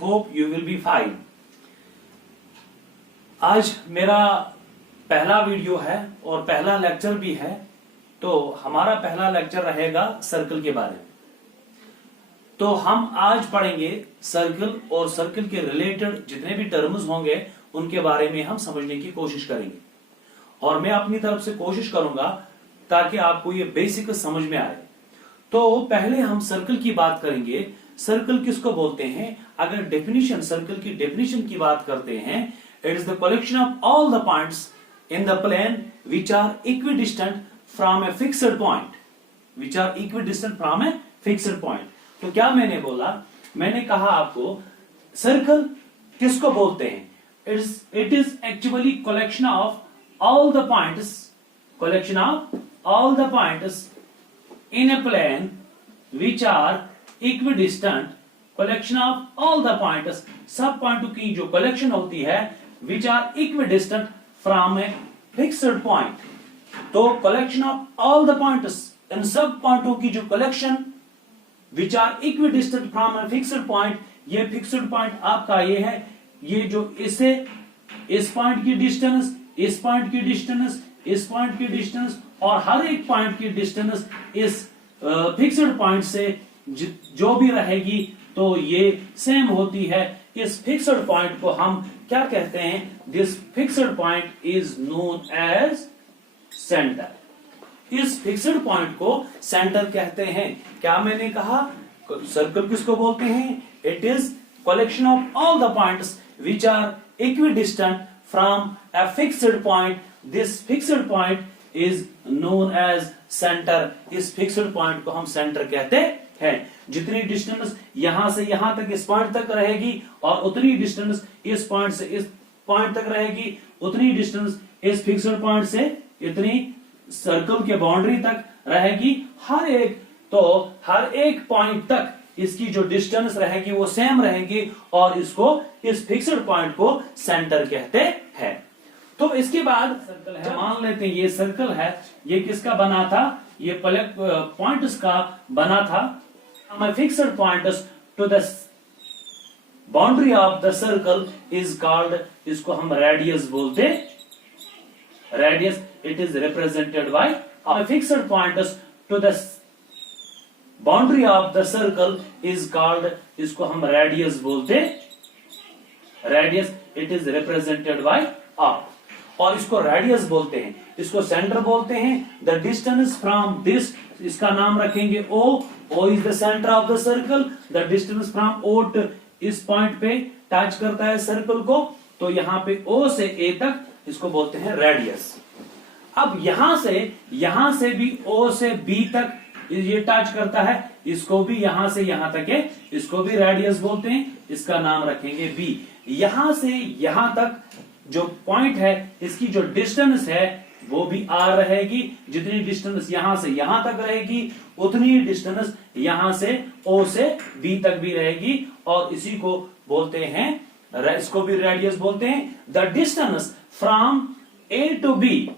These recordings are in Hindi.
hope you will be fine. आज मेरा पहला वीडियो है और पहला लेक्चर भी है, तो हमारा पहला लेक्चर रहेगा सर्कल के बारे में। तो हम आज पढ़ेंगे सर्कल और सर्कल के रिलेटेड जितने भी टर्म्स होंगे उनके बारे में हम समझने की कोशिश करेंगे, और मैं अपनी तरफ से कोशिश करूंगा ताकि आपको ये बेसिक समझ में आए। तो पहले हम सर्कल की बात करेंगे। सर्कल किसको बोलते हैं? अगर डेफिनेशन, सर्कल की डेफिनेशन की बात करते हैं, it is the collection of all the points in the plane which are equidistant from a fixed point, which are equidistant from a fixed point. तो क्या मैंने बोला? मैंने कहा आपको सर्कल किसको बोलते हैं? It is actually collection of all the points, collection of all the points in a plane which are equidistant, collection of all the points, सब पॉइंटों की जो कलेक्शन होती है which are equidistant from a fixed point। तो collection of all the points, इन सब पॉइंटों की जो collection which are equidistant from a fixed point, ये फिक्स्ड पॉइंट आपका ये है, ये जो इससे इस पॉइंट की डिस्टेंस, इस पॉइंट की डिस्टेंस, इस पॉइंट की डिस्टेंस और हर एक पॉइंट की डिस्टेंस इस फिक्स्ड पॉइंट से जो भी रहेगी तो ये सेम होती है। इस फिक्स्ड पॉइंट को हम क्या कहते हैं? This fixed point is known as centre. इस फिक्स्ड पॉइंट को सेंटर कहते हैं। क्या मैंने कहा? सर्कल किसको बोलते हैं? It is collection of all the points which are equidistant from a fixed point. This fixed point is known as center. इस fixed point को हम center कहते हैं। जितनी डिस्टेंस यहां से यहां तक इस पॉइंट तक रहेगी और उतनी डिस्टेंस इस पॉइंट से इस पॉइंट तक रहेगी, उतनी डिस्टेंस इस फिक्स्ड पॉइंट से इतनी सर्कल के बाउंड्री तक रहेगी। हर एक पॉइंट तक इसकी जो डिस्टेंस रहेगी वो सेम रहेगी और इसको, इस फिक्स्ड पॉइंट को सेंटर कहते हैं। तो इसके बाद सर्कल है, मान लेते हैं ये सर्कल है, ये किसका बना था? ये पॉइंट्स का बना था। Fixed points to the boundary of the circle is called, इसको हम रेडियस बोलते। Radius, it is represented by fixed points to the boundary of the circle is called, इसको हम रेडियस बोलते। Radius, it is represented by R, और इसको रेडियस बोलते हैं। इसको सेंटर बोलते हैं। द डिस्टेंस फ्रॉम दिस, इसका नाम रखेंगे O. O is the centre of the circle. The distance from O to, इस पॉइंट पे टच करता है सर्कल को, तो यहां पे ओ से ए तक, इसको बोलते हैं रेडियस। अब यहां से भी ओ से बी तक ये टच करता है, इसको भी यहां से यहां तक है, इसको भी रेडियस बोलते हैं। इसका नाम रखेंगे बी। यहां से यहां तक जो पॉइंट है, इसकी जो डिस्टेंस है वो भी आर रहेगी। जितनी डिस्टेंस यहां से यहां तक रहेगी उतनी डिस्टेंस यहां से ओ से बी तक भी रहेगी, और इसी को बोलते हैं, इसको भी रेडियस बोलते हैं। The distance from A to B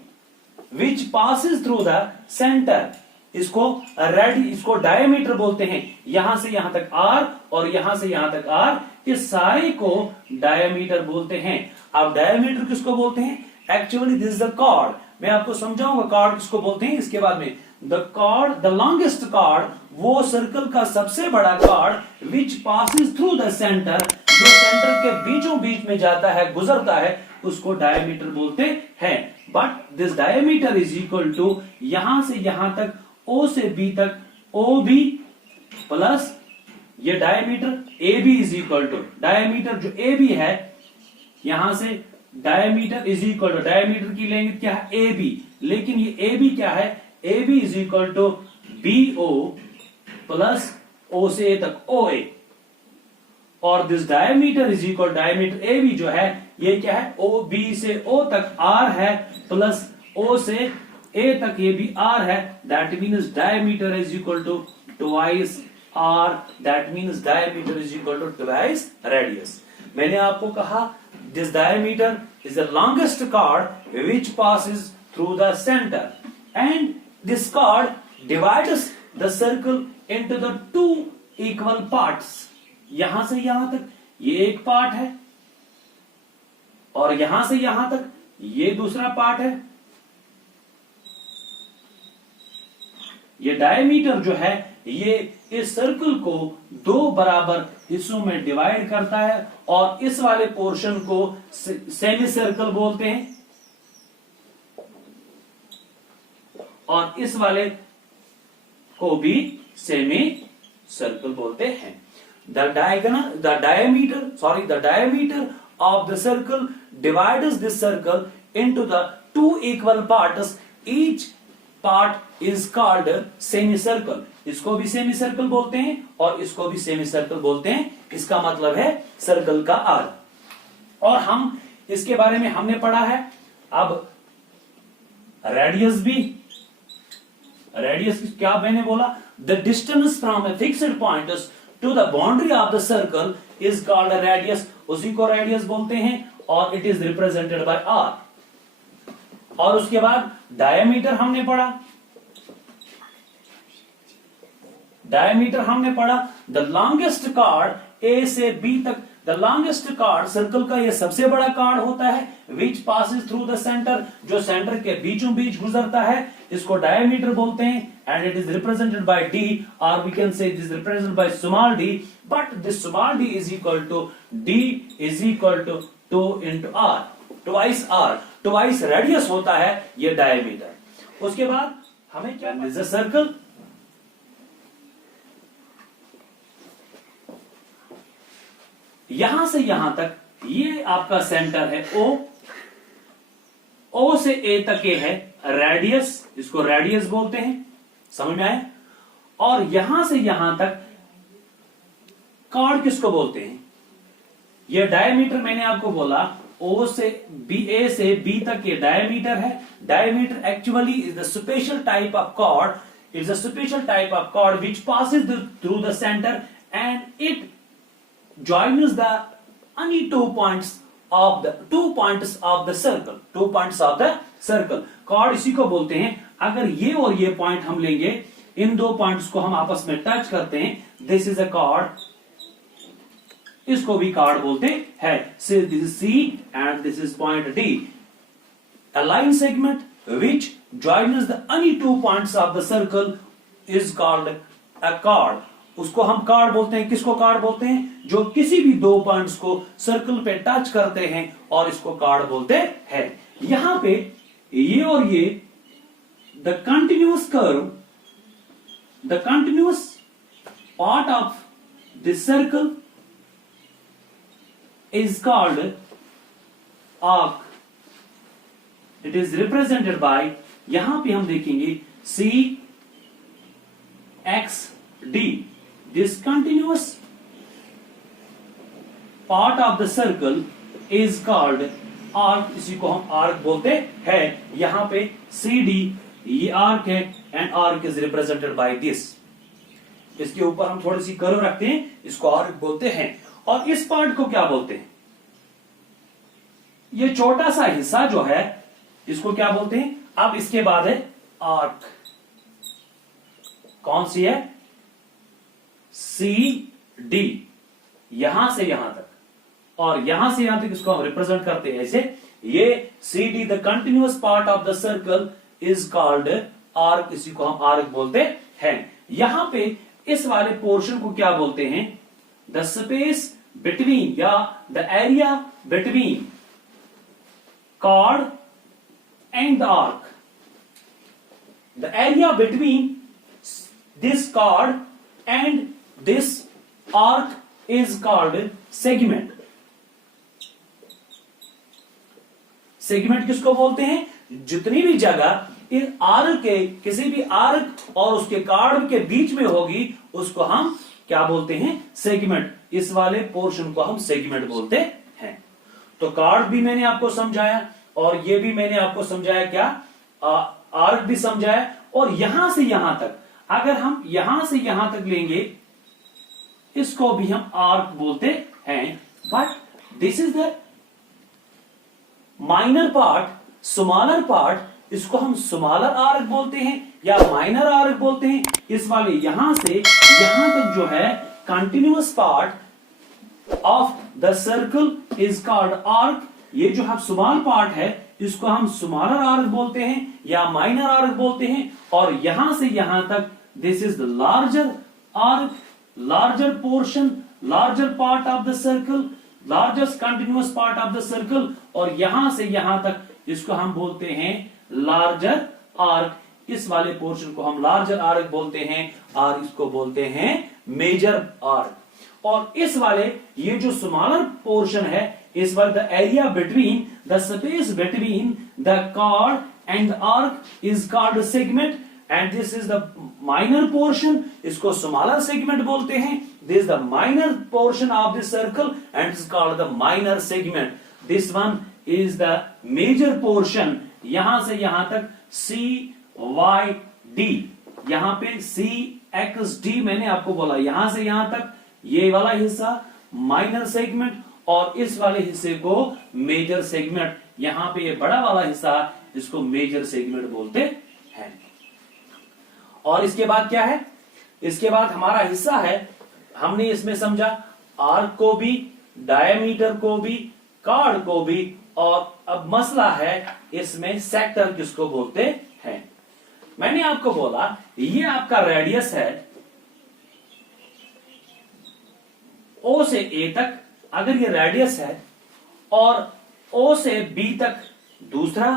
which passes through the centre, इसको डायमीटर बोलते हैं। यहां से यहां तक आर और यहां से यहां तक आर, इस सारे को डायमीटर बोलते हैं। अब डायमीटर किसको बोलते हैं? Actually this is the chord. मैं आपको समझाऊंगा कॉर्ड किसको बोलते हैं इसके बाद में। The chord, the longest chord, वो सर्कल का सबसे बड़ा chord which passes through the centre, जो सेंटर के बीचों बीच में जाता है, गुजरता है, उसको डायमीटर बोलते हैं। But this diameter is equal to, यहां से यहां तक ओ से बी तक, ओ बी प्लस ये diameter A B is equal to, diameter जो ए बी है, यहां से diameter is equal to, diameter की लेंगे क्या है? ए बी, लेकिन ये ए बी क्या है? A B is equal to B O plus O से ए तक ओ ए, और this diameter is equal, diameter A B जो है ये क्या है? ओ बी से ओ तक आर है, प्लस ओ से ए तक ये भी आर है। That means diameter is equal to twice R, that means diameter is equal to twice radius. मैंने आपको कहा this diameter is the longest chord which passes through the centre, and this chord divides the circle into the two equal parts. यहां से यहां तक ये एक पार्ट है और यहां से यहां तक ये दूसरा पार्ट है। ये डायमीटर जो है ये इस सर्कल को दो बराबर हिस्सों में डिवाइड करता है और इस वाले पोर्शन को सेमी सर्कल बोलते हैं और इस वाले को भी सेमी सर्कल बोलते हैं। The diameter of the circle divides this circle into the two equal parts. Each part is called semicircle. इसको भी सेमीसर्कल बोलते हैं और इसको भी सेमीसर्कल बोलते हैं। इसका मतलब है सर्कल का आर्क। और हम इसके बारे में हमने पढ़ा है। अब रेडियस भी, रेडियस क्या मैंने बोला, the distance from a fixed point to the boundary of the circle is called radius. उसी को रेडियस बोलते हैं और it is represented by R. और उसके बाद डायमीटर हमने पढ़ा, डायमीटर हमने पढ़ा द लॉन्गेस्ट कार्ड ए से बी तक, द लॉन्गेस्ट कार्ड सर्कल का ये सबसे बड़ा कार्ड होता है which passes through the centre, जो सेंटर के बीचों बीच गुजरता है, इसको डायमीटर बोलते हैं and it is represented by D और we can say it is represented by small D, but this small D is equal to D is equal to 2 into r, twice r, twice radius होता है ये डायमीटर। उसके बाद हमें क्या इज अ सर्कल, यहां से यहां तक ये आपका सेंटर है ओ, ओ से ए तक ये है रेडियस, इसको रेडियस बोलते हैं, समझ में आया। और यहां से यहां तक कार्ड किसको बोलते हैं, ये डायमीटर मैंने आपको बोला ओ से बी, ए से बी तक ये डायमीटर है। Diameter actually is the special type of chord, is a special type of chord which passes through the centre and it joins the any 2 points of the circle, 2 points of the circle। Chord इसी को बोलते हैं। अगर ये और ये पॉइंट हम लेंगे, इन दो पॉइंट्स को हम आपस में टच करते हैं, दिस इज अ कॉर्ड, इसको भी कॉर्ड बोलते हैं। This is C and this is point D. A line segment which joins the any 2 points of the circle is called a chord। उसको हम कार्ड बोलते हैं। किसको कार्ड बोलते हैं, जो किसी भी दो पॉइंट्स को सर्कल पे टच करते हैं और इसको कार्ड बोलते हैं। यहां पे ये और ये the continuous curve, the continuous part of this circle is called arc. It is represented by, यहां पे हम देखेंगे C X D. This continuous part of the circle is called arc, इसी को हम arc बोलते हैं। यहां पे CD ये arc है and arc is represented by this। इसके ऊपर हम थोड़ी सी कर्व रखते हैं, इसको arc बोलते हैं। और इस पार्ट को क्या बोलते हैं, ये छोटा सा हिस्सा जो है इसको क्या बोलते हैं। अब इसके बाद है arc, कौन सी है, सी डी, यहां से यहां तक और यहां से यहां तक इसको हम रिप्रेजेंट करते हैं ऐसे। ये C D the continuous part of the circle is called arc, इसी को हम आर्क बोलते हैं। यहां पे इस वाले पोर्शन को क्या बोलते हैं, द स्पेस बिटवीन या the area between card and the arc. The area between this card and this arc is called segment। Segment किसको बोलते हैं, जितनी भी जगह इस आर्क के, किसी भी आर्क और उसके कार्ड के बीच में होगी उसको हम क्या बोलते हैं, सेगमेंट। इस वाले पोर्शन को हम सेगमेंट बोलते हैं। तो कार्ड भी मैंने आपको समझाया और ये भी मैंने आपको समझाया, क्या आर्क भी समझाया। और यहां से यहां तक, अगर हम यहां से यहां तक लेंगे इसको भी हम आर्क बोलते हैं। But this is the minor part, smaller part, इसको हम स्मॉलर आर्क बोलते हैं या माइनर आर्क बोलते हैं। इस वाले यहां से यहां तक जो है continuous part of the circle is called arc. ये जो हम स्मॉल पार्ट है इसको हम स्मॉलर आर्क बोलते हैं या माइनर आर्क बोलते हैं, और यहां से यहां तक this is the larger arc, larger portion, larger part of the circle, largest continuous part of the circle, और यहां से यहां तक इसको हम बोलते हैं लार्जर आर्क। इस वाले पोर्शन को हम लार्जर आर्क बोलते हैं और इसको बोलते हैं मेजर आर्क। और इस वाले ये जो स्मॉलर पोर्शन है, इस बार the area between the space between the chord and arc is called segment, and this is the minor portion, इसको स्मॉलर सेगमेंट बोलते हैं। This is the minor portion of the circle and is called the minor segment. This one is the major portion, यहां से यहां तक सी वाई डी, यहां पे सी एक्स डी मैंने आपको बोला, यहां से यहां तक ये वाला हिस्सा माइनर सेगमेंट, और इस वाले हिस्से को मेजर सेगमेंट। यहां पे ये बड़ा वाला हिस्सा इसको मेजर सेगमेंट बोलते हैं। और इसके बाद क्या है, इसके बाद हमारा हिस्सा है, हमने इसमें समझा आर्क को भी, डायमीटर को भी, कार्ड को भी, और अब मसला है इसमें सेक्टर किसको बोलते हैं। मैंने आपको बोला ये आपका रेडियस है O से A तक, अगर ये रेडियस है, और O से B तक दूसरा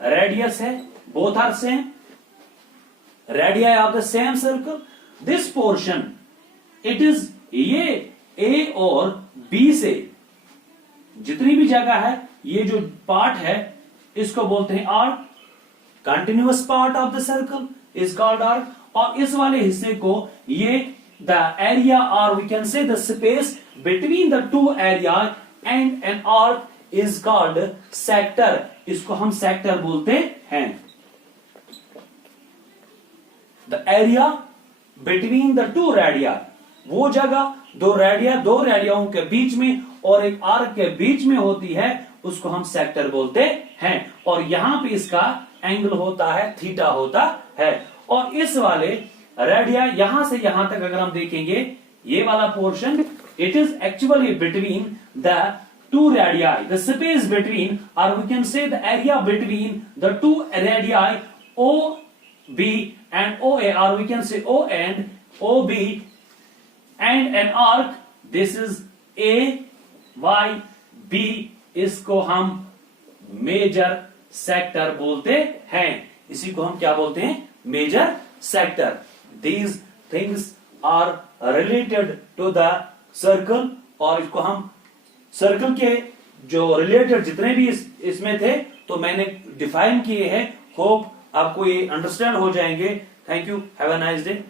रेडियस है, both are same, radii of the same circle, this portion it is, ये A और B से जितनी भी जगह है, ये जो पार्ट है इसको बोलते हैं arc, continuous part of the circle is called arc. और इस वाले हिस्से को ये the area, or we can say the space between the two areas and an arc is called sector, इसको हम सेक्टर बोलते हैं। the area between the two radii, वो जगह दो रेडियाओं के बीच में और एक आर्क के बीच में होती है, उसको हम सेक्टर बोलते हैं। और यहां पे इसका एंगल होता है थीटा होता है। और इस वाले रेडिया यहां से यहां तक अगर हम देखेंगे, ये वाला portion it is actually between the two radii, the space between, और we can say the area between the two radii O B and O A, और we can say O and O B and an arc, this is A Y B, इसको हम मेजर सेक्टर बोलते हैं। इसी को हम क्या बोलते हैं, major sector. These things are related to the circle, और इसको हम सर्कल के जो रिलेटेड जितने भी इसमें थे तो मैंने डिफाइन किए हैं। होप आपको ये अंडरस्टैंड हो जाएंगे। Thank you, have a nice day.